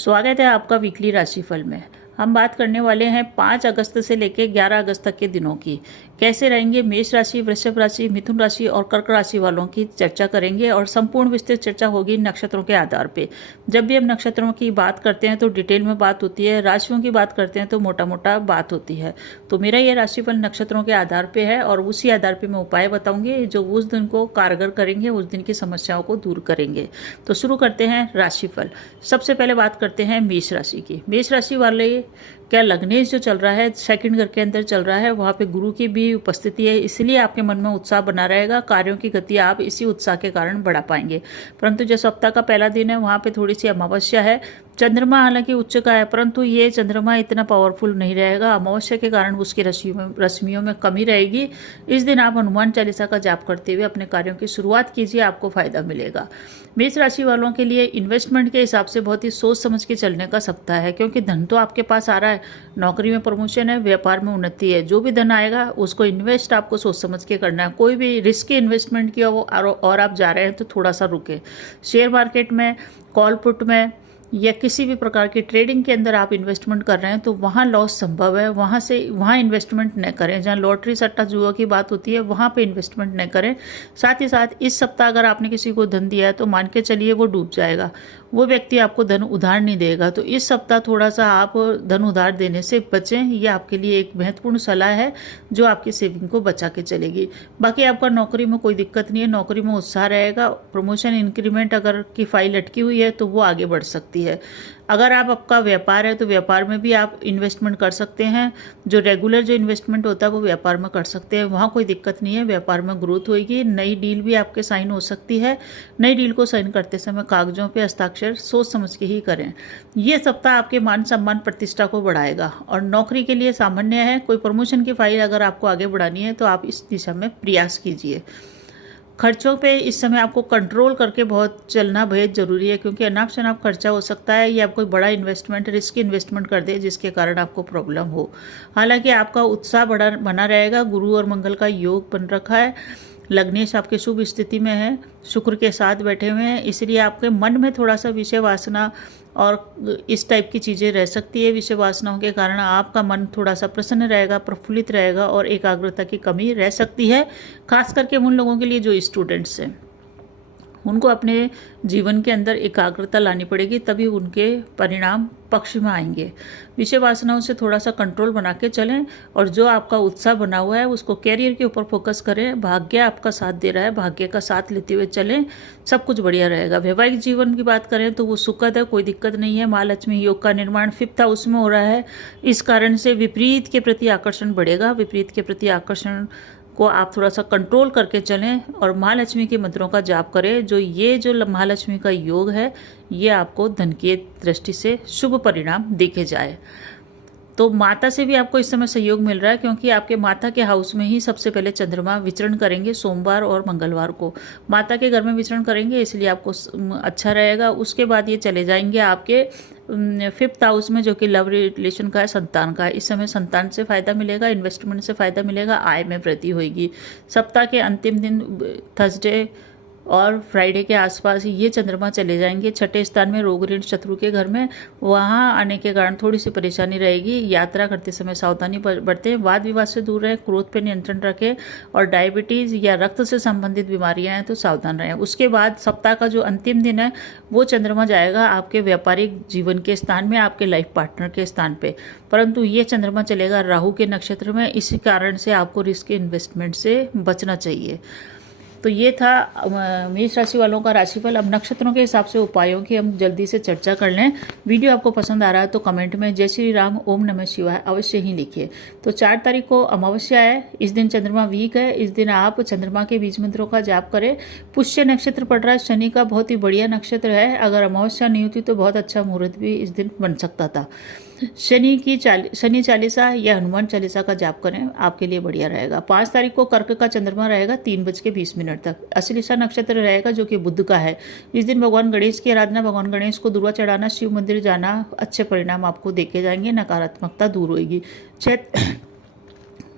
स्वागत है आपका वीकली राशिफल में। हम बात करने वाले हैं 5 अगस्त से लेकर 11 अगस्त तक के दिनों की। कैसे रहेंगे मेष राशि, वृषभ राशि, मिथुन राशि और कर्क राशि वालों की चर्चा करेंगे और संपूर्ण विस्तृत चर्चा होगी नक्षत्रों के आधार पे। जब भी हम नक्षत्रों की बात करते हैं तो डिटेल में बात होती है, राशियों की बात करते हैं तो मोटा मोटा बात होती है। तो मेरा ये राशिफल नक्षत्रों के आधार पे है और उसी आधार पे मैं उपाय बताऊंगी जो उस दिन को कारगर करेंगे, उस दिन की समस्याओं को दूर करेंगे। तो शुरू करते हैं राशिफल। सबसे पहले बात करते हैं मेष राशि की। मेष राशि वाले क्या लग्नेश जो चल रहा है, सेकंड घर के अंदर चल रहा है, वहाँ पे गुरु की भी उपस्थिति है, इसलिए आपके मन में उत्साह बना रहेगा। कार्यों की गति आप इसी उत्साह के कारण बढ़ा पाएंगे। परंतु जो सप्ताह का पहला दिन है वहाँ पे थोड़ी सी अमावस्या है। चंद्रमा हालांकि उच्च का है, परंतु ये चंद्रमा इतना पावरफुल नहीं रहेगा। अमावस्या के कारण उसकी रश्मियों में कमी रहेगी। इस दिन आप हनुमान चालीसा का जाप करते हुए अपने कार्यों की शुरुआत कीजिए, आपको फायदा मिलेगा। मेष राशि वालों के लिए इन्वेस्टमेंट के हिसाब से बहुत ही सोच समझ के चलने का सप्ताह है, क्योंकि धन तो आपके पास आ रहा है, नौकरी में प्रमोशन है, व्यापार में उन्नति है। जो भी धन आएगा उसको इन्वेस्ट आपको सोच समझ के करना है। कोई भी रिस्की इन्वेस्टमेंट किया वो और आप जा रहे हैं तो थोड़ा सा रुके। शेयर मार्केट में, कॉल पुट में या किसी भी प्रकार की ट्रेडिंग के अंदर आप इन्वेस्टमेंट कर रहे हैं तो वहाँ लॉस संभव है, वहाँ इन्वेस्टमेंट न करें। जहाँ लॉटरी सट्टा जुआ की बात होती है वहाँ पे इन्वेस्टमेंट न करें। साथ ही साथ इस सप्ताह अगर आपने किसी को धन दिया है तो मान के चलिए वो डूब जाएगा, वो व्यक्ति आपको धन उधार नहीं देगा। तो इस सप्ताह थोड़ा सा आप धन उधार देने से बचें, ये आपके लिए एक महत्वपूर्ण सलाह है जो आपकी सेविंग को बचा के चलेगी। बाकी आपका नौकरी में कोई दिक्कत नहीं है, नौकरी में उत्साह रहेगा। प्रमोशन इंक्रीमेंट अगर की फाइल अटकी हुई है तो वो आगे बढ़ सकती है। अगर आपका व्यापार है तो व्यापार में भी आप इन्वेस्टमेंट कर सकते हैं। जो रेगुलर जो इन्वेस्टमेंट होता है वो व्यापार में कर सकते हैं, वहाँ कोई दिक्कत नहीं है। व्यापार में ग्रोथ होगी, नई डील भी आपके साइन हो सकती है। नई डील को साइन करते समय कागजों पे हस्ताक्षर सोच समझ के ही करें। ये सप्ताह आपके मान सम्मान प्रतिष्ठा को बढ़ाएगा और नौकरी के लिए सामान्य है। कोई प्रमोशन की फाइल अगर आपको आगे बढ़ानी है तो आप इस दिशा में प्रयास कीजिए। खर्चों पे इस समय आपको कंट्रोल करके बहुत चलना बेहद जरूरी है, क्योंकि अनाप शनाप खर्चा हो सकता है या आप कोई बड़ा इन्वेस्टमेंट, रिस्की इन्वेस्टमेंट कर दे जिसके कारण आपको प्रॉब्लम हो। हालांकि आपका उत्साह बना रहेगा। गुरु और मंगल का योग बन रखा है। लग्नेश आपके शुभ स्थिति में है, शुक्र के साथ बैठे हुए हैं, इसलिए आपके मन में थोड़ा सा विषय वासना और इस टाइप की चीज़ें रह सकती है। विषय वासनाओं के कारण आपका मन थोड़ा सा प्रसन्न रहेगा, प्रफुल्लित रहेगा और एकाग्रता की कमी रह सकती है। खास करके उन लोगों के लिए जो स्टूडेंट्स हैं, उनको अपने जीवन के अंदर एकाग्रता लानी पड़ेगी, तभी उनके परिणाम पक्ष में आएंगे। विषय वासनाओं से थोड़ा सा कंट्रोल बना के चलें और जो आपका उत्साह बना हुआ है उसको कैरियर के ऊपर फोकस करें। भाग्य आपका साथ दे रहा है, भाग्य का साथ लेते हुए चलें, सब कुछ बढ़िया रहेगा। वैवाहिक जीवन की बात करें तो वो सुखद है, कोई दिक्कत नहीं है। महालक्ष्मी योग का निर्माण 5th हाउस में हो रहा है, इस कारण से विपरीत के प्रति आकर्षण बढ़ेगा। विपरीत के प्रति आकर्षण को आप थोड़ा सा कंट्रोल करके चलें और महालक्ष्मी के मंत्रों का जाप करें। जो महालक्ष्मी का योग है ये आपको धन की दृष्टि से शुभ परिणाम देखे जाए। तो माता से भी आपको इस समय सहयोग मिल रहा है, क्योंकि आपके माता के हाउस में ही सबसे पहले चंद्रमा विचरण करेंगे सोमवार और मंगलवार को। माता के घर में विचरण करेंगे, इसलिए आपको अच्छा रहेगा। उसके बाद ये चले जाएंगे आपके 5th हाउस में, जो कि लव रिलेशन का है, संतान का है। इस समय संतान से फायदा मिलेगा, इन्वेस्टमेंट से फायदा मिलेगा, आय में वृद्धि होगी। सप्ताह के अंतिम दिन थर्सडे और फ्राइडे के आसपास ही ये चंद्रमा चले जाएंगे 6ठे स्थान में, रोग ऋण शत्रु के घर में। वहाँ आने के कारण थोड़ी सी परेशानी रहेगी। यात्रा करते समय सावधानी बरतें, वाद विवाद से दूर रहें, क्रोध पर नियंत्रण रखें और डायबिटीज़ या रक्त से संबंधित बीमारियां हैं तो सावधान रहें। उसके बाद सप्ताह का जो अंतिम दिन है वो चंद्रमा जाएगा आपके व्यापारिक जीवन के स्थान में, आपके लाइफ पार्टनर के स्थान पे। परंतु ये चंद्रमा चलेगा राहु के नक्षत्र में, इसी कारण से आपको रिस्क इन्वेस्टमेंट से बचना चाहिए। तो ये था मेष राशि वालों का राशिफल। अब नक्षत्रों के हिसाब से उपायों की हम जल्दी से चर्चा कर लें। वीडियो आपको पसंद आ रहा है तो कमेंट में जय श्री राम, ओम नमः शिवाय अवश्य ही लिखिए। तो 4 तारीख को अमावस्या है, इस दिन चंद्रमा वीक है, इस दिन आप चंद्रमा के बीज मंत्रों का जाप करें। पुष्य नक्षत्र पड़ रहा है, शनि का बहुत ही बढ़िया नक्षत्र है। अगर अमावस्या नहीं होती तो बहुत अच्छा मुहूर्त भी इस दिन बन सकता था। शनि चालीसा या हनुमान चालीसा का जाप करें, आपके लिए बढ़िया रहेगा। 5 तारीख को कर्क का चंद्रमा रहेगा 3:20 तक। अश्लेषा नक्षत्र रहेगा जो कि बुध का है। इस दिन भगवान गणेश की आराधना, भगवान गणेश को दुर्वा चढ़ाना, शिव मंदिर जाना, अच्छे परिणाम आपको देखे जाएंगे, नकारात्मकता दूर होगी।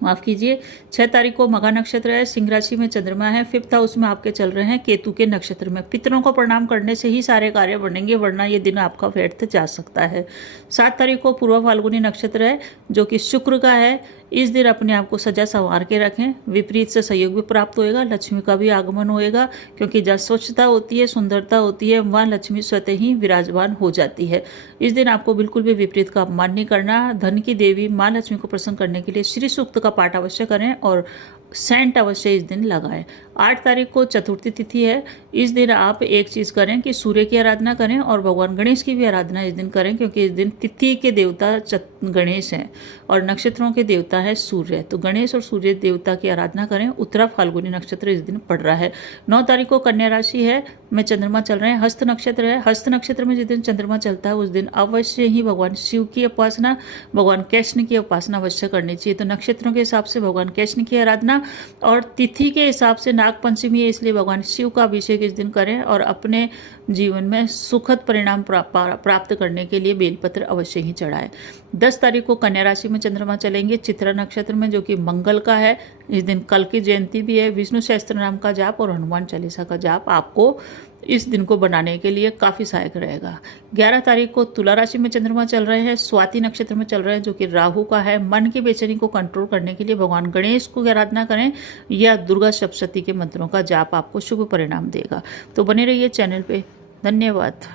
माफ कीजिए, 6 तारीख को मघा नक्षत्र है, सिंह राशि में चंद्रमा है, 5th हाउस में आपके चल रहे हैं केतु के नक्षत्र में। पितरों को प्रणाम करने से ही सारे कार्य बनेंगे, वरना ये दिन आपका व्यर्थ जा सकता है। 7 तारीख को पूर्व फाल्गुनी नक्षत्र है जो कि शुक्र का है। इस दिन अपने आप को सजा संवार के रखें, विपरीत से सहयोग भी प्राप्त होएगा, लक्ष्मी का भी आगमन होएगा, क्योंकि जहाँ स्वच्छता होती है, सुंदरता होती है, वहाँ लक्ष्मी स्वतः ही विराजमान हो जाती है। इस दिन आपको बिल्कुल भी विपरीत का अपमान नहीं करना। धन की देवी माँ लक्ष्मी को प्रसन्न करने के लिए श्री सूक्त का पाठ अवश्य करें और सेंट अवश्य इस दिन लगाएं। 8 तारीख को चतुर्थी तिथि है। इस दिन आप एक चीज़ करें कि सूर्य की आराधना करें और भगवान गणेश की भी आराधना इस दिन करें, क्योंकि इस दिन तिथि के देवता गणेश हैं और नक्षत्रों के देवता है सूर्य। तो गणेश और सूर्य देवता की आराधना करें। उत्तरा फाल्गुनी नक्षत्र इस दिन पड़ रहा है। 9 तारीख को कन्या राशि है में चंद्रमा चल रहे हैं, हस्त नक्षत्र है। हस्त नक्षत्र में जिस दिन चंद्रमा चलता है उस दिन अवश्य ही भगवान शिव की उपासना, भगवान कृष्ण की उपासना अवश्य करनी चाहिए। तो नक्षत्रों के हिसाब से भगवान कृष्ण की आराधना और तिथि के हिसाब से नाग पंचमी है, इसलिए भगवान शिव का अभिषेक इस दिन करें और अपने जीवन में सुखद परिणाम प्राप्त करने के लिए बेलपत्र अवश्य ही चढ़ाएं। 10 तारीख को कन्या राशि में चंद्रमा चलेंगे चित्रा नक्षत्र में, जो कि मंगल का है। इस दिन कल की जयंती भी है। विष्णु सहस्त्र नाम का जाप और हनुमान चालीसा का जाप आपको इस दिन को बनाने के लिए काफ़ी सहायक रहेगा। 11 तारीख को तुला राशि में चंद्रमा चल रहे हैं, स्वाति नक्षत्र में चल रहे हैं, जो कि राहु का है। मन की बेचैनी को कंट्रोल करने के लिए भगवान गणेश को आराधना करें या दुर्गा सप्तशती के मंत्रों का जाप आपको शुभ परिणाम देगा। तो बने रहिए चैनल पे। धन्यवाद।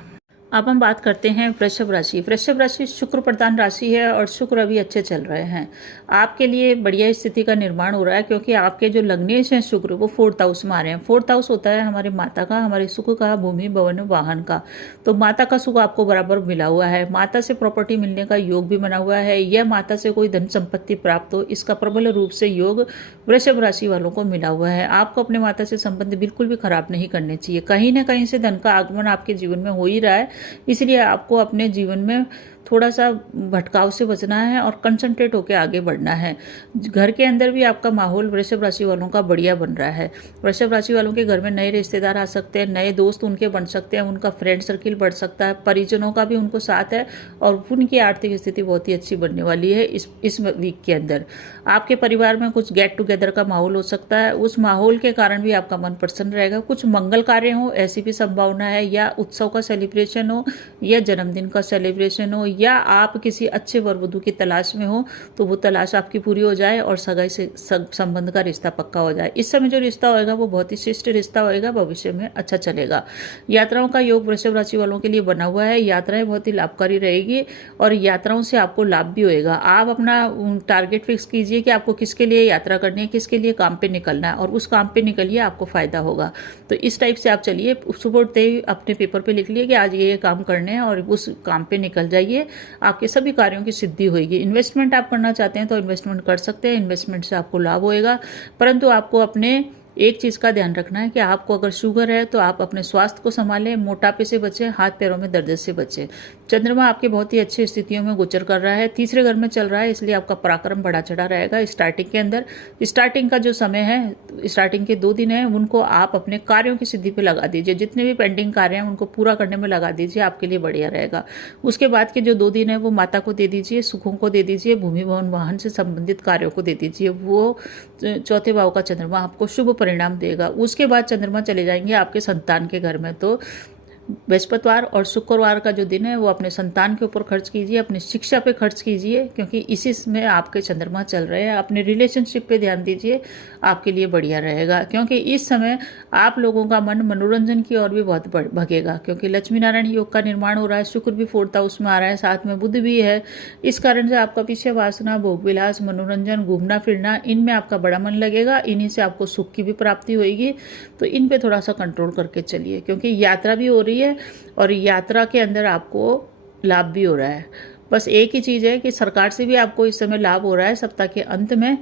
अब हम बात करते हैं वृषभ राशि। वृषभ राशि शुक्र प्रधान राशि है और शुक्र अभी अच्छे चल रहे हैं। आपके लिए बढ़िया स्थिति का निर्माण हो रहा है, क्योंकि आपके जो लग्नेश हैं शुक्र वो 4th हाउस में आ रहे हैं। 4th हाउस होता है हमारी माता का, हमारे सुख का, भूमि भवन वाहन का। तो माता का सुख आपको बराबर मिला हुआ है। माता से प्रॉपर्टी मिलने का योग भी बना हुआ है, या माता से कोई धन संपत्ति प्राप्त हो, इसका प्रबल रूप से योग वृषभ राशि वालों को मिला हुआ है। आपको अपने माता से संबंध बिल्कुल भी खराब नहीं करने चाहिए। कहीं ना कहीं से धन का आगमन आपके जीवन में हो ही रहा है, इसलिए आपको अपने जीवन में थोड़ा सा भटकाव से बचना है और कंसंट्रेट होकर आगे बढ़ना है। घर के अंदर भी आपका माहौल वृषभ राशि वालों का बढ़िया बन रहा है। वृषभ राशि वालों के घर में नए रिश्तेदार आ सकते हैं, नए दोस्त उनके बन सकते हैं, उनका फ्रेंड सर्किल बढ़ सकता है, परिजनों का भी उनको साथ है और उनकी आर्थिक स्थिति बहुत ही अच्छी बनने वाली है। इस वीक के अंदर आपके परिवार में कुछ गेट टुगेदर का माहौल हो सकता है। उस माहौल के कारण भी आपका मन प्रसन्न रहेगा। कुछ मंगल कार्य हो ऐसी भी संभावना है, या उत्सव का सेलिब्रेशन हो, या जन्मदिन का सेलिब्रेशन हो, या आप किसी अच्छे वर वधू की तलाश में हो तो वो तलाश आपकी पूरी हो जाए और सगाई से संबंध का रिश्ता पक्का हो जाए। इस समय जो रिश्ता होएगा वो बहुत ही श्रेष्ठ रिश्ता होएगा, भविष्य में अच्छा चलेगा। यात्राओं का योग वृषभ राशि वालों के लिए बना हुआ है। यात्राएं बहुत ही लाभकारी रहेगी और यात्राओं से आपको लाभ भी होएगा। आप अपना टारगेट फिक्स कीजिए कि आपको किसके लिए यात्रा करनी है, किसके लिए काम पे निकलना है, और उस काम पे निकलिए, आपको फायदा होगा। तो इस टाइप से आप चलिए। सुबह उठते ही अपने पेपर पे लिख लिए कि आज ये काम करने हैं और उस काम पे निकल जाइए, आपके सभी कार्यों की सिद्धि होगी। इन्वेस्टमेंट आप करना चाहते हैं तो इन्वेस्टमेंट कर सकते हैं, इन्वेस्टमेंट से आपको लाभ होएगा। परंतु आपको अपने एक चीज़ का ध्यान रखना है कि आपको अगर शुगर है तो आप अपने स्वास्थ्य को संभालें, मोटापे से बचें, हाथ पैरों में दर्द से बचें। चंद्रमा आपके बहुत ही अच्छी स्थितियों में गोचर कर रहा है, 3रे घर में चल रहा है, इसलिए आपका पराक्रम बढ़ा चढ़ा रहेगा स्टार्टिंग के अंदर। स्टार्टिंग का जो समय है, स्टार्टिंग के 2 दिन है, उनको आप अपने कार्यों की सिद्धि पे लगा दीजिए। जितने भी पेंडिंग कार्य हैं उनको पूरा करने में लगा दीजिए, आपके लिए बढ़िया रहेगा। उसके बाद के जो 2 दिन है वो माता को दे दीजिए, सुखों को दे दीजिए, भूमि भवन वाहन से संबंधित कार्यों को दे दीजिए। वो 4थे भाव का चंद्रमा आपको शुभ परिणाम देगा। उसके बाद चंद्रमा चले जाएंगे आपके संतान के घर में। तो बृहस्पतिवार और शुक्रवार का जो दिन है वो अपने संतान के ऊपर खर्च कीजिए, अपनी शिक्षा पे खर्च कीजिए, क्योंकि इसी में आपके चंद्रमा चल रहे हैं। अपने रिलेशनशिप पे ध्यान दीजिए, आपके लिए बढ़िया रहेगा, क्योंकि इस समय आप लोगों का मन मनोरंजन की ओर भी बहुत भगेगा, क्योंकि लक्ष्मी नारायण योग का निर्माण हो रहा है। शुक्र भी 4th हाउस में आ रहा है, साथ में बुध भी है। इस कारण से आपका पीछे वासना, भोग विलास, मनोरंजन, घूमना फिरना, इनमें आपका बड़ा मन लगेगा। इन्हीं से आपको सुख की भी प्राप्ति होगी। तो इन पे थोड़ा सा कंट्रोल करके चलिए, क्योंकि यात्रा भी हो रही है और यात्रा के अंदर आपको लाभ भी हो रहा है। बस एक ही चीज़ है कि सरकार से भी आपको इस समय लाभ हो रहा है सप्ताह के अंत में,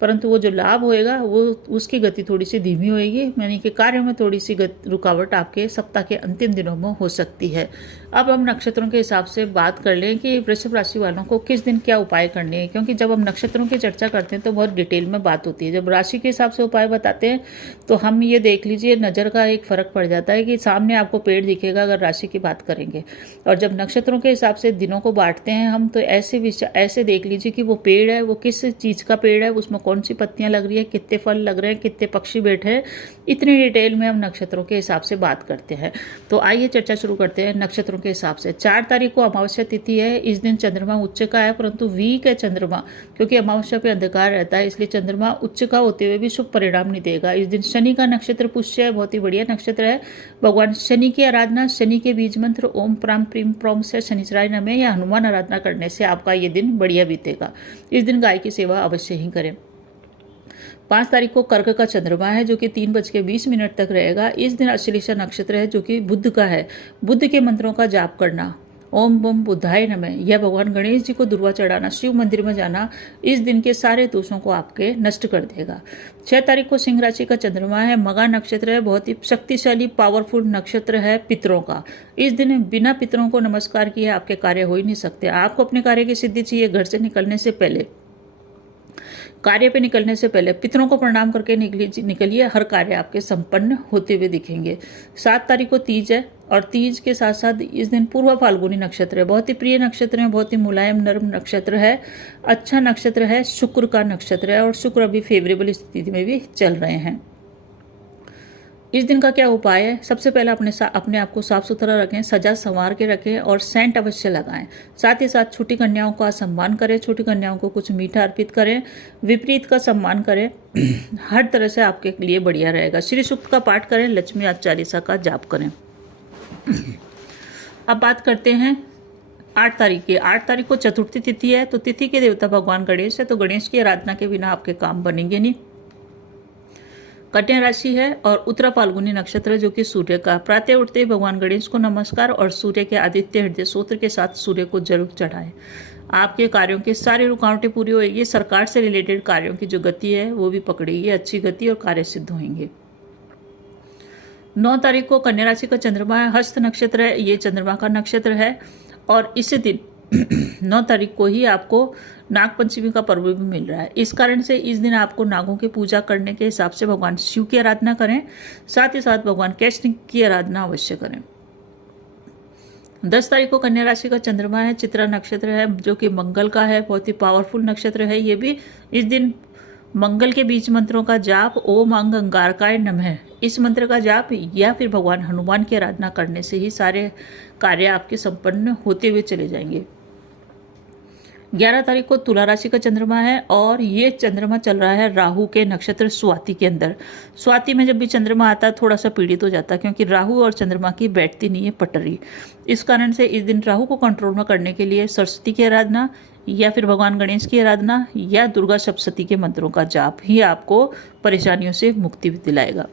परंतु वो जो लाभ होएगा वो उसकी गति थोड़ी सी धीमी होएगी, यानी कि कार्यों में थोड़ी सी रुकावट आपके सप्ताह के अंतिम दिनों में हो सकती है। अब हम नक्षत्रों के हिसाब से बात कर लें कि वृषभ राशि वालों को किस दिन क्या उपाय करने हैं, क्योंकि जब हम नक्षत्रों की चर्चा करते हैं तो बहुत डिटेल में बात होती है। जब राशि के हिसाब से उपाय बताते हैं तो हम ये देख लीजिए, नज़र का एक फ़र्क पड़ जाता है कि सामने आपको पेड़ दिखेगा अगर राशि की बात करेंगे। और जब नक्षत्रों के हिसाब से दिनों को बांटते हैं हम, तो ऐसे देख लीजिए कि वो पेड़ है वो किस चीज़ का पेड़ है, उसमें कौन सी पत्तियाँ लग रही है, कितने फल लग रहे हैं, कितने पक्षी बैठे हैं, इतनी डिटेल में हम नक्षत्रों के हिसाब से बात करते हैं। तो आइए चर्चा शुरू करते हैं नक्षत्रों के हिसाब से। 4 तारीख को अमावस्या तिथि है। इस दिन चंद्रमा उच्च का है, परंतु वीक है चंद्रमा, क्योंकि अमावस्या पे अंधकार रहता है, इसलिए चंद्रमा उच्च का होते हुए भी शुभ परिणाम नहीं देगा। इस दिन शनि का नक्षत्र पुष्य है, बहुत ही बढ़िया नक्षत्र है। भगवान शनि की आराधना, शनि के बीज मंत्र ओम प्राम प्रीम प्रोम से शनिचराय नमः या हनुमान आराधना करने से आपका ये दिन बढ़िया बीतेगा। इस दिन गाय की सेवा अवश्य ही करें। 5 तारीख को कर्क का चंद्रमा है, जो कि 3:20 तक रहेगा। इस दिन अश्लेषा नक्षत्र है, जो कि बुध का है। बुद्ध के मंत्रों का जाप करना, ओम बम बुद्धाय नमः, या भगवान गणेश जी को दुर्वा चढ़ाना, शिव मंदिर में जाना इस दिन के सारे दोषों को आपके नष्ट कर देगा। 6 तारीख को सिंह राशि का चंद्रमा है, मगा नक्षत्र है, बहुत ही शक्तिशाली पावरफुल नक्षत्र है पितरों का। इस दिन बिना पितरों को नमस्कार किए आपके कार्य हो ही नहीं सकते। आपको अपने कार्य की सिद्धि चाहिए, घर से निकलने से पहले, कार्य पे निकलने से पहले पितरों को प्रणाम करके निकलिए, हर कार्य आपके संपन्न होते हुए दिखेंगे। 7 तारीख को तीज है, और तीज के साथ साथ इस दिन पूर्व फाल्गुनी नक्षत्र है। बहुत ही प्रिय नक्षत्र है, बहुत ही मुलायम नर्म नक्षत्र है, अच्छा नक्षत्र है, शुक्र का नक्षत्र है, और शुक्र अभी फेवरेबल स्थिति में भी चल रहे हैं। इस दिन का क्या उपाय है? सबसे पहले अपने आप को साफ सुथरा रखें, सजा संवार के रखें, और सेंट अवश्य लगाएं। साथ ही साथ छोटी कन्याओं का सम्मान करें, छोटी कन्याओं को कुछ मीठा अर्पित करें, विपरीत का सम्मान करें। हर तरह से आपके लिए बढ़िया रहेगा। श्री सूक्त का पाठ करें, लक्ष्मी आज चालीसा का जाप करें। अब बात करते हैं 8 तारीख की। 8 तारीख को चतुर्थी तिथि है, तो तिथि के देवता भगवान गणेश है, तो गणेश की आराधना के बिना आपके काम बनेंगे नहीं। कन्या राशि है और उत्तरा फाल्गुनी नक्षत्र, जो कि सूर्य का। प्रातः उठते ही भगवान गणेश को नमस्कार और सूर्य के आदित्य हृदय सूत्र के साथ सूर्य को जरूर चढ़ाएं। आपके कार्यों के सारी रुकावटें पूरी होगी। सरकार से रिलेटेड कार्यों की जो गति है वो भी पकड़ेगी, अच्छी गति, और कार्य सिद्ध होंगे। 9 तारीख को कन्या राशि का चंद्रमा है, हस्त नक्षत्र है, ये चंद्रमा का नक्षत्र है, और इसी दिन 9 तारीख को ही आपको नाग पंचमी का पर्व भी मिल रहा है। इस कारण से इस दिन आपको नागों की पूजा करने के हिसाब से भगवान शिव की आराधना करें, साथ ही साथ भगवान कृष्ण की आराधना अवश्य करें। 10 तारीख को कन्या राशि का चंद्रमा है, चित्रा नक्षत्र है, जो कि मंगल का है, बहुत ही पावरफुल नक्षत्र है ये भी। इस दिन मंगल के बीज मंत्रों का जाप, ओम अंग अंगारकाय नमः, इस मंत्र का जाप या फिर भगवान हनुमान की आराधना करने से ही सारे कार्य आपके संपन्न होते हुए चले जाएंगे। 11 तारीख को तुला राशि का चंद्रमा है, और ये चंद्रमा चल रहा है राहु के नक्षत्र स्वाति के अंदर। स्वाति में जब भी चंद्रमा आता है थोड़ा सा पीड़ित हो जाता है, क्योंकि राहु और चंद्रमा की बैठती नहीं है पटरी। इस कारण से इस दिन राहु को कंट्रोल में करने के लिए सरस्वती की आराधना या फिर भगवान गणेश की आराधना या दुर्गा सप्तशती के मंत्रों का जाप ही आपको परेशानियों से मुक्ति दिलाएगा।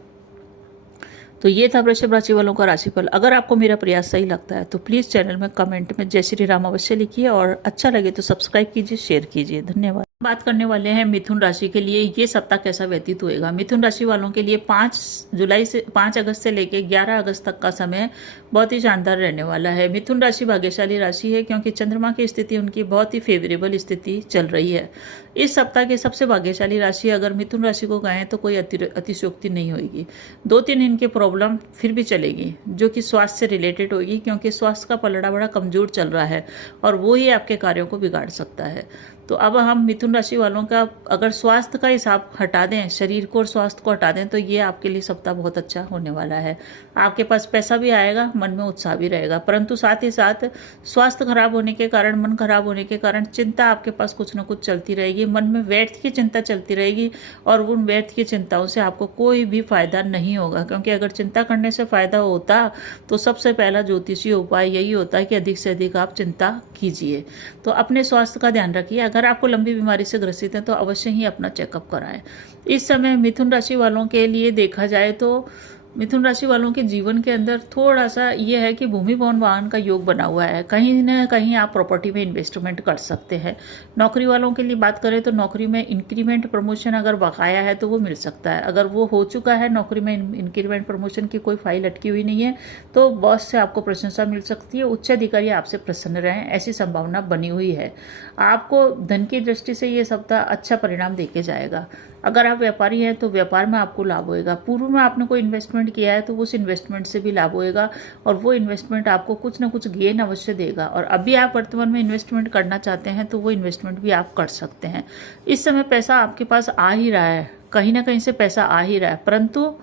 तो ये था वृषभ राशि वालों का राशिफल। अगर आपको मेरा प्रयास सही लगता है तो प्लीज़ चैनल में कमेंट में जय श्री राम अवश्य लिखिए, और अच्छा लगे तो सब्सक्राइब कीजिए, शेयर कीजिए। धन्यवाद। बात करने वाले हैं मिथुन राशि के लिए ये सप्ताह कैसा व्यतीत होएगा। मिथुन राशि वालों के लिए 5 अगस्त से लेकर 11 अगस्त तक का समय बहुत ही शानदार रहने वाला है। मिथुन राशि भाग्यशाली राशि है, क्योंकि चंद्रमा की स्थिति उनकी बहुत ही फेवरेबल स्थिति चल रही है। इस सप्ताह की सबसे भाग्यशाली राशि अगर मिथुन राशि को कहें तो कोई अतिशयोक्ति नहीं होगी। 2-3 इनके प्रॉब्लम फिर भी चलेगी, जो कि स्वास्थ्य से रिलेटेड होगी, क्योंकि स्वास्थ्य का पलड़ा बड़ा कमजोर चल रहा है और वो ही आपके कार्यों को बिगाड़ सकता है। तो अब हम मिथुन राशि वालों का अगर स्वास्थ्य का हिसाब हटा दें, शरीर को और स्वास्थ्य को हटा दें, तो ये आपके लिए सप्ताह बहुत अच्छा होने वाला है। आपके पास पैसा भी आएगा, मन में उत्साह भी रहेगा, परंतु साथ ही साथ स्वास्थ्य खराब होने के कारण, मन खराब होने के कारण चिंता आपके पास कुछ ना कुछ चलती रहेगी। मन में व्यर्थ की चिंता चलती रहेगी, और उन व्यर्थ की चिंताओं से आपको कोई भी फायदा नहीं होगा, क्योंकि अगर चिंता करने से फायदा होता तो सबसे पहला ज्योतिषीय उपाय यही होता है कि अधिक से अधिक आप चिंता कीजिए। तो अपने स्वास्थ्य का ध्यान रखिए। अगर आपको लंबी बीमारी से ग्रसित हैं तो अवश्य ही अपना चेकअप कराएं। इस समय मिथुन राशि वालों के लिए देखा जाए तो मिथुन राशि वालों के जीवन के अंदर थोड़ा सा ये है कि भूमि भवन वाहन का योग बना हुआ है, कहीं ना कहीं आप प्रॉपर्टी में इन्वेस्टमेंट कर सकते हैं। नौकरी वालों के लिए बात करें तो नौकरी में इंक्रीमेंट प्रमोशन अगर बकाया है तो वो मिल सकता है। अगर वो हो चुका है, नौकरी में इंक्रीमेंट प्रमोशन की कोई फाइल अटकी हुई नहीं है, तो बॉस से आपको प्रशंसा मिल सकती है, उच्च अधिकारी आपसे प्रसन्न रहें, ऐसी संभावना बनी हुई है। आपको धन की दृष्टि से ये सप्ताह अच्छा परिणाम देके जाएगा। अगर आप व्यापारी हैं तो व्यापार में आपको लाभ होएगा। पूर्व में आपने कोई इन्वेस्टमेंट किया है तो उस इन्वेस्टमेंट से भी लाभ होएगा, और वो इन्वेस्टमेंट आपको कुछ ना कुछ गेन अवश्य देगा। और अभी आप वर्तमान में इन्वेस्टमेंट करना चाहते हैं तो वो इन्वेस्टमेंट भी आप कर सकते हैं। इस समय पैसा आपके पास आ ही रहा है, कहीं ना कहीं से पैसा आ ही रहा है, परंतु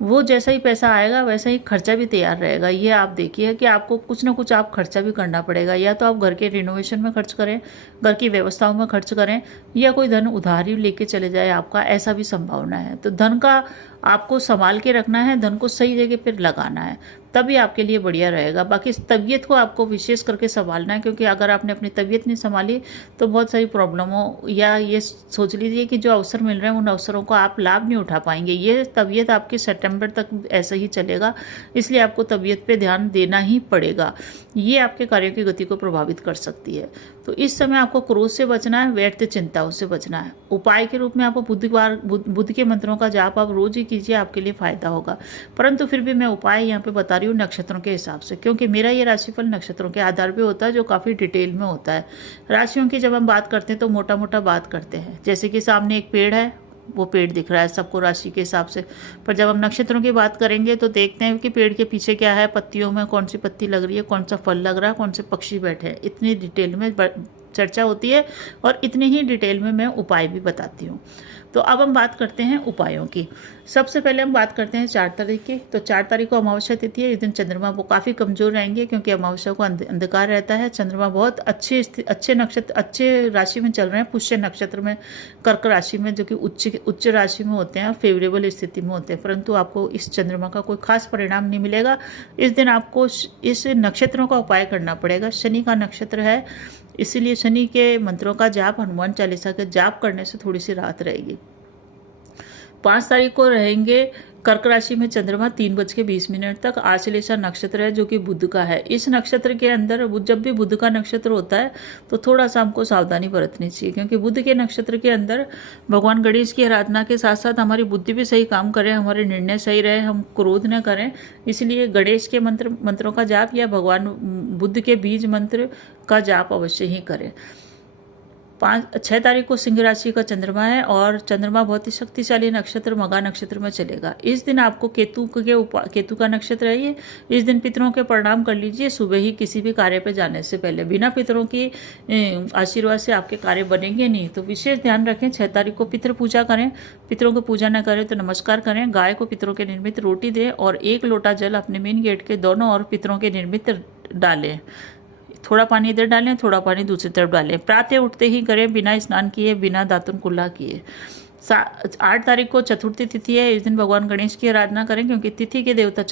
वो जैसा ही पैसा आएगा वैसा ही खर्चा भी तैयार रहेगा। ये आप देखिए कि आपको कुछ ना कुछ आप खर्चा भी करना पड़ेगा। या तो आप घर के रिनोवेशन में खर्च करें, घर की व्यवस्थाओं में खर्च करें, या कोई धन उधारी लेके चले जाए आपका, ऐसा भी संभावना है। तो धन का आपको संभाल के रखना है, धन को सही जगह पर लगाना है, तभी आपके लिए बढ़िया रहेगा। बाकी तबीयत को आपको विशेष करके संभालना है, क्योंकि अगर आपने अपनी तबीयत नहीं संभाली तो बहुत सारी प्रॉब्लमों, या ये सोच लीजिए कि जो अवसर मिल रहे हैं उन अवसरों को आप लाभ नहीं उठा पाएंगे। ये तबीयत आपकी सितंबर तक ऐसा ही चलेगा, इसलिए आपको तबीयत पे ध्यान देना ही पड़ेगा। ये आपके कार्यों की गति को प्रभावित कर सकती है। तो इस समय आपको क्रोध से बचना है, व्यर्थ चिंताओं से बचना है। उपाय के रूप में आपको बुद्ध के मंत्रों का जाप आप रोज ही कीजिए, आपके लिए फायदा होगा। परंतु फिर भी मैं उपाय यहाँ पे बता रही हूँ नक्षत्रों के हिसाब से, क्योंकि मेरा ये राशिफल नक्षत्रों के आधार पे होता है, जो काफ़ी डिटेल में होता है। राशियों की जब हम बात करते हैं तो मोटा मोटा बात करते हैं, जैसे कि सामने एक पेड़ है, वो पेड़ दिख रहा है सबको राशि के हिसाब से। पर जब हम नक्षत्रों की बात करेंगे तो देखते हैं कि पेड़ के पीछे क्या है, पत्तियों में कौन सी पत्ती लग रही है, कौन सा फल लग रहा है, कौन से पक्षी बैठे हैं, इतनी डिटेल में चर्चा होती है, और इतने ही डिटेल में मैं उपाय भी बताती हूँ। तो अब हम बात करते हैं उपायों की। सबसे पहले हम बात करते हैं 4 तारीख की। तो 4 तारीख को अमावस्या तिथि है। इस दिन चंद्रमा वो काफ़ी कमजोर रहेंगे, क्योंकि अमावस्या को अंधकार रहता है। चंद्रमा बहुत अच्छे नक्षत्र, अच्छे राशि में चल रहे हैं, पुष्य नक्षत्र में, कर्क राशि में, जो कि उच्च राशि में होते हैं, फेवरेबल स्थिति में होते हैं। परंतु आपको इस चंद्रमा का कोई खास परिणाम नहीं मिलेगा। इस दिन आपको इस नक्षत्रों का उपाय करना पड़ेगा। शनि का नक्षत्र है, इसीलिए शनि के मंत्रों का जाप, हनुमान चालीसा के जाप करने से थोड़ी सी राहत रहेगी। 5 तारीख को रहेंगे कर्क राशि में चंद्रमा 3:20 तक। आश्लेषा नक्षत्र है, जो कि बुध का है। इस नक्षत्र के अंदर जब भी बुध का नक्षत्र होता है तो थोड़ा सा हमको सावधानी बरतनी चाहिए, क्योंकि बुध के नक्षत्र के अंदर भगवान गणेश की आराधना के साथ साथ हमारी बुद्धि भी सही काम करे, हमारे निर्णय सही रहे, हम क्रोध न करें। इसलिए गणेश के मंत्रों का जाप या भगवान बुद्ध के बीज मंत्र का जाप अवश्य ही करें। 6 तारीख को सिंह राशि का चंद्रमा है, और चंद्रमा बहुत ही शक्तिशाली नक्षत्र मघा नक्षत्र में चलेगा। इस दिन आपको केतु का नक्षत्र है ये। इस दिन पितरों के प्रणाम कर लीजिए सुबह ही, किसी भी कार्य पे जाने से पहले। बिना पितरों की आशीर्वाद से आपके कार्य बनेंगे नहीं, तो विशेष ध्यान रखें। 6 तारीख को पितृ पूजा करें, पितरों को पूजा न करें तो नमस्कार करें। गाय को पितरों के निर्मित रोटी दें, और 1 लोटा जल अपने मेन गेट के दोनों ओर पितरों के निर्मित डालें। थोड़ा पानी इधर डालें, थोड़ा पानी दूसरी तरफ डालें। प्रातः उठते ही करें, बिना स्नान किए, बिना दातुन कुल्ला किए। 8 तारीख को चतुर्थी तिथि है। इस दिन भगवान गणेश की आराधना करें, क्योंकि तिथि के देवता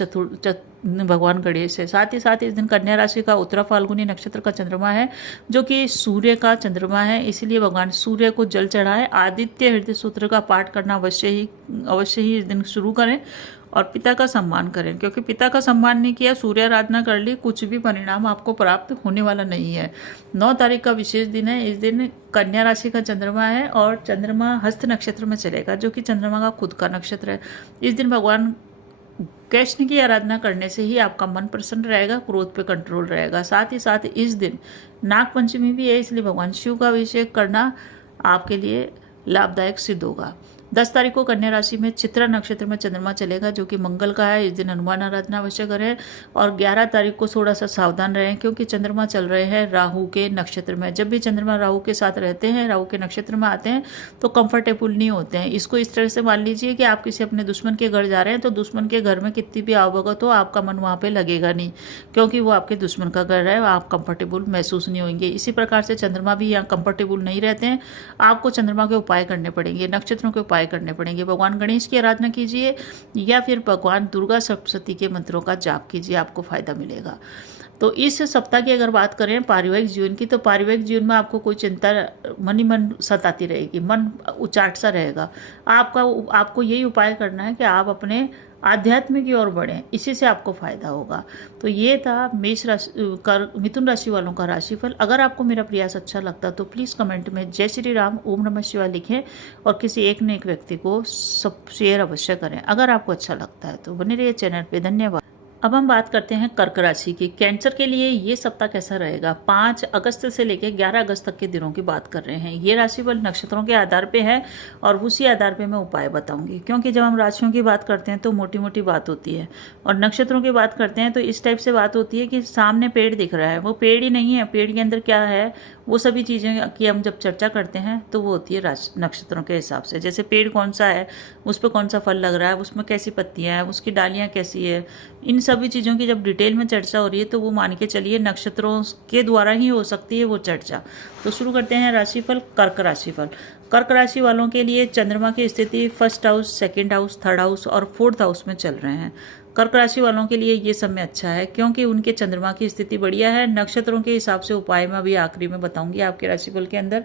भगवान गणेश है। साथ ही साथ इस दिन कन्या राशि का उत्तरा फाल्गुनी नक्षत्र का चंद्रमा है, जो कि सूर्य का चंद्रमा है, इसलिए भगवान सूर्य को जल चढ़ाए। आदित्य हृदय सूत्र का पाठ करना अवश्य ही इस दिन शुरू करें, और पिता का सम्मान करें, क्योंकि पिता का सम्मान नहीं किया, सूर्य आराधना कर ली, कुछ भी परिणाम आपको प्राप्त होने वाला नहीं है। 9 तारीख का विशेष दिन है। इस दिन कन्या राशि का चंद्रमा है, और चंद्रमा हस्त नक्षत्र में चलेगा, जो कि चंद्रमा का खुद का नक्षत्र है। इस दिन भगवान कृष्ण की आराधना करने से ही आपका मन प्रसन्न रहेगा, क्रोध पे कंट्रोल रहेगा। साथ ही साथ इस दिन नाग पंचमी भी है, इसलिए भगवान शिव का अभिषेक करना आपके लिए लाभदायक सिद्ध होगा। 10 तारीख को कन्या राशि में चित्रा नक्षत्र में चंद्रमा चलेगा, जो कि मंगल का है। इस दिन हनुमान आराधना अवश्य करें, और 11 तारीख को थोड़ा सा सावधान रहें, क्योंकि चंद्रमा चल रहे हैं राहु के नक्षत्र में। जब भी चंद्रमा राहु के साथ रहते हैं, राहु के नक्षत्र में आते हैं, तो कंफर्टेबल नहीं होते हैं। इसको इस तरह से मान लीजिए कि आप किसी अपने दुश्मन के घर जा रहे हैं, तो दुश्मन के घर में कितनी भी आवभगत हो, आपका मन वहाँ पर लगेगा नहीं, क्योंकि वो आपके दुश्मन का घर है, आप कंफर्टेबल महसूस नहीं होंगे। इसी प्रकार से चंद्रमा भी यहाँ कंफर्टेबल नहीं रहते हैं। आपको चंद्रमा के उपाय करने पड़ेंगे, नक्षत्रों के उपाय करने पड़ेंगे। भगवान गणेश की आराधना कीजिए, या फिर भगवान दुर्गा सप्तशती के मंत्रों का जाप कीजिए, आपको फायदा मिलेगा। तो इस सप्ताह की अगर बात करें पारिवारिक जीवन की, तो पारिवारिक जीवन में आपको कोई चिंता मन ही मन सताती रहेगी, मन उचाट सा रहेगा। आपको यही उपाय करना है कि आप अपने आध्यात्म की ओर बढ़ें, इसी से आपको फायदा होगा। तो ये था मेष राशि मिथुन राशि वालों का राशिफल। अगर आपको मेरा प्रयास अच्छा लगता तो प्लीज़ कमेंट में जय श्री राम ओम नमः शिवाय लिखें और किसी एक न एक व्यक्ति को सब शेयर अवश्य करें अगर आपको अच्छा लगता है तो। बने रहिए चैनल पे। धन्यवाद। अब हम बात करते हैं कर्क राशि की। कैंसर के लिए ये सप्ताह कैसा रहेगा। 5 अगस्त से लेकर 11 अगस्त तक के दिनों की बात कर रहे हैं। ये राशिफल नक्षत्रों के आधार पे है और उसी आधार पे मैं उपाय बताऊंगी, क्योंकि जब हम राशियों की बात करते हैं तो मोटी मोटी बात होती है और नक्षत्रों की बात करते हैं तो इस टाइप से बात होती है कि सामने पेड़ दिख रहा है, वो पेड़ ही नहीं है, पेड़ के अंदर क्या है, वो सभी चीज़ें की हम जब चर्चा करते हैं तो वो होती है नक्षत्रों के हिसाब से। जैसे पेड़ कौन सा है, उस पर कौन सा फल लग रहा है, उसमें कैसी पत्तियां हैं, उसकी डालियां कैसी है, इन सभी चीज़ों की जब डिटेल में चर्चा हो रही है तो वो मान के चलिए नक्षत्रों के द्वारा ही हो सकती है वो चर्चा। तो शुरू करते हैं राशिफल। कर्क राशिफल। कर्क राशि वालों के लिए चंद्रमा की स्थिति first house, second house, third house और फोर्थ हाउस में चल रहे हैं। कर्क राशि वालों के लिए ये समय अच्छा है क्योंकि उनके चंद्रमा की स्थिति बढ़िया है। नक्षत्रों के हिसाब से उपाय मैं अभी आखिरी में बताऊंगी आपके राशिफल के अंदर।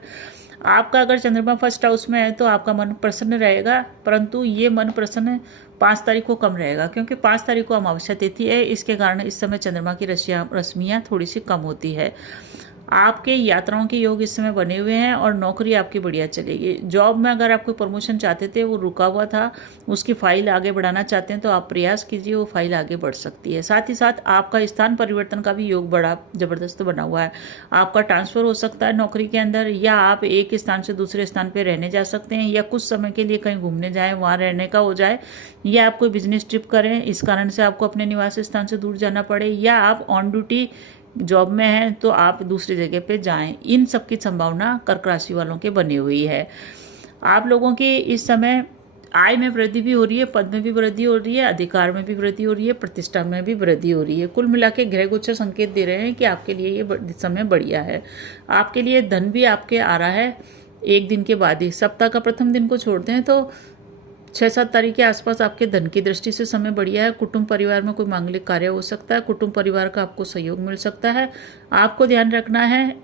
आपका अगर चंद्रमा फर्स्ट हाउस में है तो आपका मन प्रसन्न रहेगा, परंतु ये मन प्रसन्न 5 तारीख को कम रहेगा क्योंकि 5 तारीख को अमावस्या तिथि है। इसके कारण इस समय चंद्रमा की रश्मियाँ थोड़ी सी कम होती है। आपके यात्राओं के योग इस समय बने हुए हैं और नौकरी आपकी बढ़िया चलेगी। जॉब में अगर आप कोई प्रमोशन चाहते थे, वो रुका हुआ था, उसकी फाइल आगे बढ़ाना चाहते हैं तो आप प्रयास कीजिए, वो फाइल आगे बढ़ सकती है। साथ ही साथ आपका स्थान परिवर्तन का भी योग बड़ा जबरदस्त बना हुआ है। आपका ट्रांसफर हो सकता है नौकरी के अंदर, या आप एक स्थान से दूसरे स्थान पर रहने जा सकते हैं, या कुछ समय के लिए कहीं घूमने जाएं, वहाँ रहने का हो जाए, या आप कोई बिजनेस ट्रिप करें, इस कारण से आपको अपने निवास स्थान से दूर जाना पड़े, या आप ऑन ड्यूटी जॉब में हैं तो आप दूसरी जगह पे जाएं। इन सब की संभावना कर्क राशि वालों के बनी हुई है। आप लोगों की इस समय आय में वृद्धि भी हो रही है, पद में भी वृद्धि हो रही है, अधिकार में भी वृद्धि हो रही है, प्रतिष्ठा में भी वृद्धि हो रही है। कुल मिला के ग्रह गोचर संकेत दे रहे हैं कि आपके लिए ये समय बढ़िया है। आपके लिए धन भी आपके आ रहा है एक दिन के बाद ही। सप्ताह का प्रथम दिन को छोड़ते हैं तो 6-7 तारीख के आसपास आपके धन की दृष्टि से समय बढ़िया है। कुटुंब परिवार में कोई मांगलिक कार्य हो सकता है, कुटुंब परिवार का आपको सहयोग मिल सकता है। आपको ध्यान रखना है,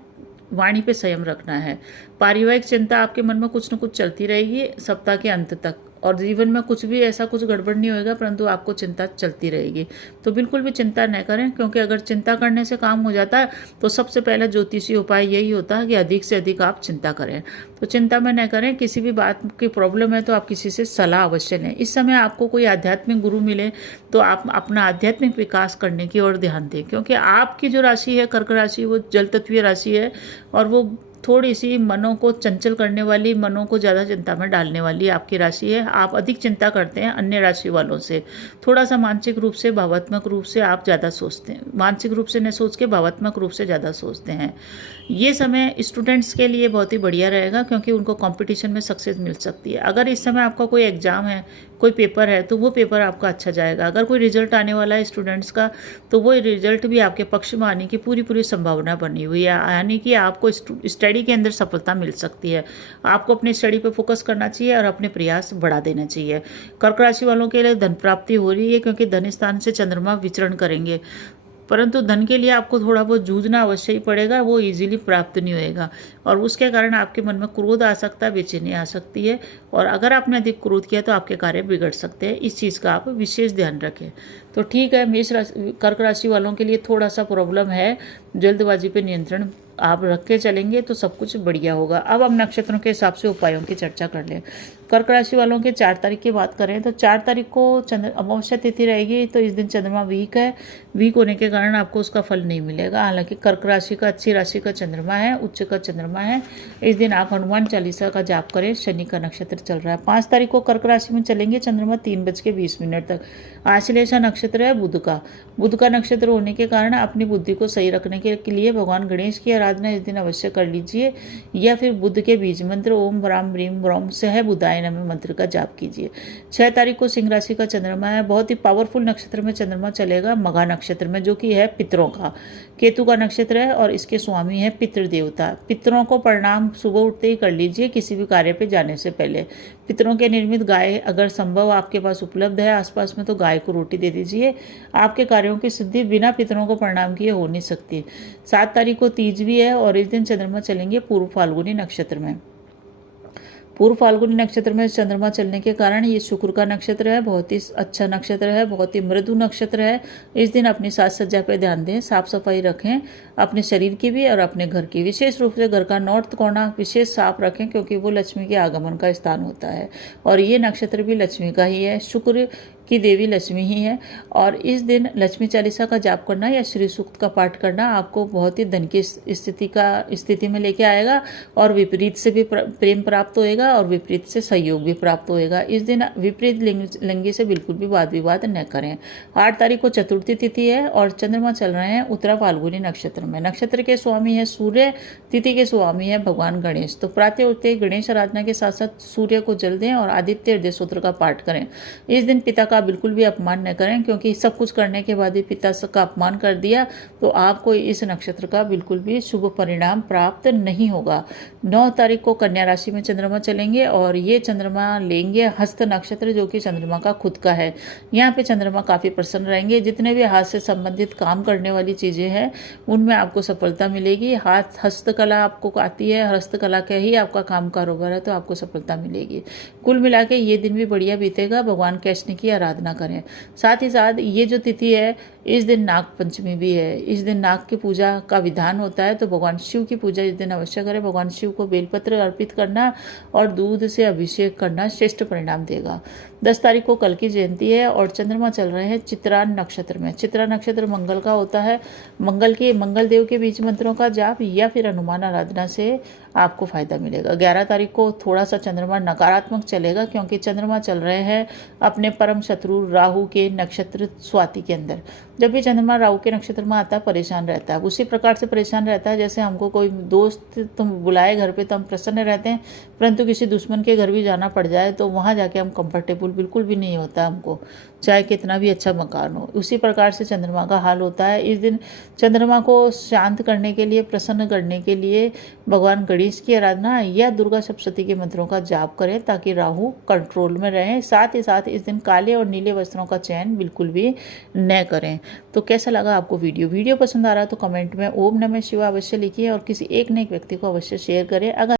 वाणी पे संयम रखना है। पारिवारिक चिंता आपके मन में कुछ न कुछ चलती रहेगी सप्ताह के अंत तक, और जीवन में कुछ भी ऐसा कुछ गड़बड़ नहीं होएगा, परंतु आपको चिंता चलती रहेगी। तो बिल्कुल भी चिंता न करें, क्योंकि अगर चिंता करने से काम हो जाता है तो सबसे पहला ज्योतिषी उपाय यही होता है कि अधिक से अधिक आप चिंता करें। तो चिंता में न करें। किसी भी बात की प्रॉब्लम है तो आप किसी से सलाह अवश्य लें। इस समय आपको कोई आध्यात्मिक गुरु मिले तो आप अपना आध्यात्मिक विकास करने की ओर ध्यान दें, क्योंकि आपकी जो राशि है कर्क राशि, वो जल तत्वीय राशि है और वो थोड़ी सी मनों को चंचल करने वाली, मनों को ज़्यादा चिंता में डालने वाली आपकी राशि है। आप अधिक चिंता करते हैं अन्य राशि वालों से। थोड़ा सा मानसिक रूप से, भावात्मक रूप से आप ज़्यादा सोचते हैं। मानसिक रूप से न सोच के भावात्मक रूप से ज़्यादा सोचते हैं। ये समय स्टूडेंट्स के लिए बहुत ही बढ़िया रहेगा क्योंकि उनको कंपटीशन में सक्सेस मिल सकती है। अगर इस समय आपका कोई एग्जाम है, कोई पेपर है, तो वो पेपर आपका अच्छा जाएगा। अगर कोई रिजल्ट आने वाला है स्टूडेंट्स का तो वो रिजल्ट भी आपके पक्ष में आने की पूरी संभावना बनी हुई है, यानी कि आपको स्टडी के अंदर सफलता मिल सकती है। आपको अपनी स्टडी पे फोकस करना चाहिए और अपने प्रयास बढ़ा देना चाहिए। कर्क राशि वालों के लिए धन प्राप्ति हो रही है क्योंकि धन स्थान से चंद्रमा विचरण करेंगे, परंतु धन के लिए आपको थोड़ा बहुत जूझना अवश्य ही पड़ेगा, वो इजीली प्राप्त नहीं होएगा और उसके कारण आपके मन में क्रोध आ सकता है, बेचैनी आ सकती है, और अगर आपने अधिक क्रोध किया तो आपके कार्य बिगड़ सकते हैं। इस चीज़ का आप विशेष ध्यान रखें। तो ठीक है, कर्क राशि वालों के लिए थोड़ा सा प्रॉब्लम है, जल्दबाजी पे नियंत्रण आप रख के चलेंगे तो सब कुछ बढ़िया होगा। अब हम नक्षत्रों के हिसाब से उपायों की चर्चा कर लें। कर्क राशि वालों के 4 तारीख की बात करें तो 4 तारीख को अमावस्या तिथि रहेगी, तो इस दिन चंद्रमा वीक है। वीक होने के कारण आपको उसका फल नहीं मिलेगा। हालांकि कर्क राशि का अच्छी राशि का चंद्रमा है, उच्च का चंद्रमा है। इस दिन आप हनुमान चालीसा का जाप करें। शनि का नक्षत्र चल रहा है। 5 तारीख को कर्क राशि में चलेंगे चंद्रमा 3:20 तक। आश्लेषा नक्षत्र है बुध का। बुध का नक्षत्र होने के कारण अपनी बुद्धि को सही रखने के लिए भगवान गणेश की आराधना इस दिन अवश्य कर लीजिए, या फिर बुध के बीज मंत्र ओम ब्राम ब्रीम ब्रोम सह बुधाय नमः मंत्र का जाप कीजिए। 6 तारीख को सिंह राशि का चंद्रमा है। बहुत ही पावरफुल नक्षत्र में चंद्रमा चलेगा, मघा नक्षत्र में, जो कि है पितरों का। केतु का नक्षत्र है और इसके स्वामी है पितृ देवता। पितरों को प्रणाम सुबह उठते ही कर लीजिए किसी भी कार्य पे जाने से पहले। पितरों के निर्मित गाय अगर संभव आपके पास उपलब्ध है आसपास में तो गाय को रोटी दे दीजिए। आपके कार्यों की सिद्धि बिना पितरों को प्रणाम किए हो नहीं सकती। 7 तारीख को तीज भी है और इस दिन चंद्रमा चलेंगे पूर्व फाल्गुनी नक्षत्र में। पूर्व फाल्गुनी नक्षत्र में चंद्रमा चलने के कारण ये शुक्र का नक्षत्र है, बहुत ही अच्छा नक्षत्र है, बहुत ही मृदु नक्षत्र है। इस दिन अपनी साज सज्जा पर ध्यान दें, साफ सफाई रखें अपने शरीर की भी और अपने घर की। विशेष रूप से घर का नॉर्थ कोना विशेष साफ रखें क्योंकि वो लक्ष्मी के आगमन का स्थान होता है और ये नक्षत्र भी लक्ष्मी का ही है। शुक्र की देवी लक्ष्मी ही है और इस दिन लक्ष्मी चालीसा का जाप करना या श्री सूक्त का पाठ करना आपको बहुत ही धन की स्थिति में लेके आएगा और विपरीत से भी प्रेम प्राप्त होएगा और विपरीत से सहयोग भी प्राप्त होएगा। इस दिन विपरीत लिंगी से बिल्कुल भी वाद विवाद न करें। 8 तारीख को चतुर्थी तिथि है और चंद्रमा चल रहे हैं उत्तरा फाल्गुनी नक्षत्र में। नक्षत्र के स्वामी है सूर्य, तिथि के स्वामी है भगवान गणेश। तो प्रातः उठते गणेश आराधना के साथ साथ सूर्य को जल दें और आदित्य हृदय सूत्र का पाठ करें। इस दिन पिता का बिल्कुल भी अपमान न करें क्योंकि सब कुछ करने के बाद भी पिता का अपमान कर दिया तो आपको इस नक्षत्र का बिल्कुल भी शुभ परिणाम प्राप्त नहीं होगा। 9 तारीख को कन्या राशि में चंद्रमा चलेंगे और ये चंद्रमा लेंगे हस्त नक्षत्र जो कि चंद्रमा का खुद का है। यहाँ पे चंद्रमा काफ़ी प्रसन्न रहेंगे। जितने भी हाथ से संबंधित काम करने वाली चीज़ें हैं उनमें आपको सफलता मिलेगी। हस्तकला आपको आती है, हस्तकला का ही आपका काम कारोबार है तो आपको सफलता मिलेगी। कुल मिला के ये दिन भी बढ़िया बीतेगा। भगवान कृष्ण की आराधना करें। साथ ही साथ ये जो तिथि है इस दिन नाग पंचमी भी है। इस दिन नाग की पूजा का विधान होता है तो भगवान शिव की पूजा इस दिन अवश्य करें। भगवान शिव को बेलपत्र अर्पित करना और दूध से अभिषेक करना श्रेष्ठ परिणाम देगा। 10 तारीख को कल की जयंती है और चंद्रमा चल रहे हैं चित्रा नक्षत्र में। चित्रा नक्षत्र मंगल का होता है। मंगल देव के बीच मंत्रों का जाप या फिर हनुमान आराधना से आपको फायदा मिलेगा। 11 तारीख को थोड़ा सा चंद्रमा नकारात्मक चलेगा क्योंकि चंद्रमा चल रहे हैं अपने परम शत्रु राहु के नक्षत्र स्वाति के अंदर। जब भी चंद्रमा राहु के नक्षत्र में आता है परेशान रहता है, उसी प्रकार से परेशान रहता है जैसे हमको कोई दोस्त तुम बुलाए घर पे तो हम प्रसन्न रहते हैं, परंतु किसी दुश्मन के घर भी जाना पड़ जाए तो वहाँ जाके हम कंफर्टेबल बिल्कुल भी नहीं होता हमको, चाहे कितना भी अच्छा मकान हो। उसी प्रकार से चंद्रमा का हाल होता है। इस दिन चंद्रमा को शांत करने के लिए, प्रसन्न करने के लिए भगवान गणेश की आराधना या दुर्गा सप्तशती के मंत्रों का जाप करें ताकि राहु कंट्रोल में रहें। साथ ही साथ इस दिन काले और नीले वस्त्रों का चयन बिल्कुल भी न करें। तो कैसा लगा आपको वीडियो पसंद आ रहा है तो कमेंट में ओम नमः शिवाय अवश्य लिखिए और किसी एक न एक व्यक्ति को अवश्य शेयर करें। अगर